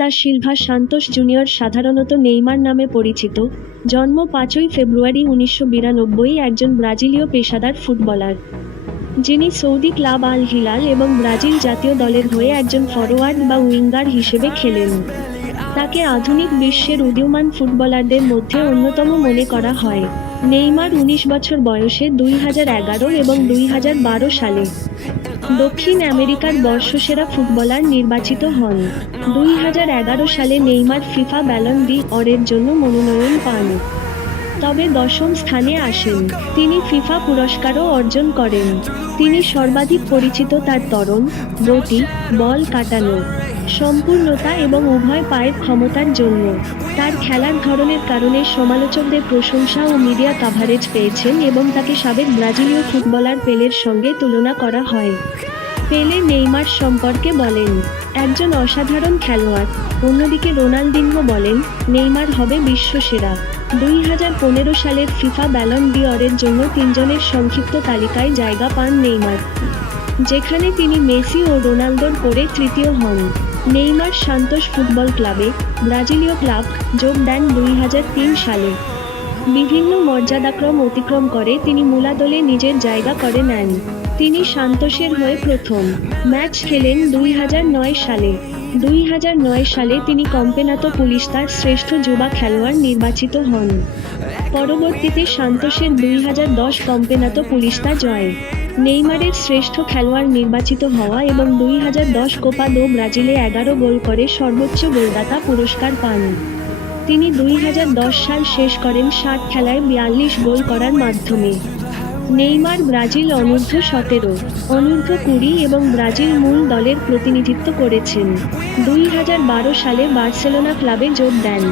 Da Silva Santos junior সাধারণত Neymar নামে পরিচিত, জন্ম 5ই ফেব্রুয়ারি 1992, একজন ব্রাজিলীয় পেশাদার ফুটবলার, যিনি সৌদি ক্লাব আল হিলাল এবং ব্রাজিল জাতীয় দলের হয়ে একজন ফরোয়ার্ড বা উইঙ্গার হিসেবে খেলেন। তাকে আধুনিক বিশ্বের উদীয়মান ফুটবলারদের মধ্যে অন্যতম মনে করা হয়। নেইমার 19 বছর বয়সে 2011 এবং 2012 সালে দক্ষিণ আমেরিকার বর্ষসেরা ফুটবলার নির্বাচিত হন। 2011 সালে নেইমার ফিফা ব্যালন ডি অরের জন্য মনোনয়ন পান, তবে 10ম স্থানে আসেন। তিনি ফিফা পুরস্কারও অর্জন করেন। তিনি সর্বাধিক পরিচিত তার ত্বরণ, গতি, বল কাটানো, সম্পূর্ণতা এবং উভয় পায়ের ক্ষমতার জন্য। তার খেলার ধরনের কারণে সমালোচকদের প্রশংসা ও মিডিয়া কাভারেজ পেয়েছেন এবং তাকে সাবেক ব্রাজিলীয় ফুটবলার পেলের সঙ্গে তুলনা করা হয়। পেলে নেইমার সম্পর্কে বলেন, একজন অসাধারণ খেলোয়াড়। অন্যদিকে রোনালদিনহো বলেন, নেইমার হবে বিশ্বসেরা। 2015 সালের ফিফা ব্যালন ডি অরের জন্য 3 জনের সংক্ষিপ্ত তালিকায় জায়গা পান নেইমার, যেখানে তিনি মেসি ও রোনালদোর পরে তৃতীয় হন। নেইমার সান্তোস ফুটবল ক্লাবে, ব্রাজিলীয় ক্লাব, যোগ দেন 2003 সালে। বিভিন্ন মর্যাদাক্রম অতিক্রম করে তিনি মূলা দলে নিজের জায়গা করে নেন। তিনি সান্তোসের হয়ে প্রথম ম্যাচ খেলেন 2009 সালে। 2009 সালে তিনি কম্পেনাতো পুলিস্তার শ্রেষ্ঠ যুবা খেলোয়াড় নির্বাচিত হন। পরবর্তীতে সান্তোসের 2010 কম্পেনাতো পুলিস্তা জয়, নেইমারের শ্রেষ্ঠ খেলোয়াড় নির্বাচিত হওয়া এবং 2010 কোপা দো ব্রাজিলে 11 গোল করে সর্বোচ্চ গোলদাতা পুরস্কার পান। তিনি 2010 সাল শেষ করেন 60 খেলায় 42 গোল করার মাধ্যমে। নেইমার ব্রাজিল অনূর্ধ্ব-17, অনূর্ধ্ব-20 এবং ব্রাজিল মূল দলের প্রতিনিধিত্ব করেছেন। 2012 সালে বার্সেলোনা ক্লাবে যোগ দেন।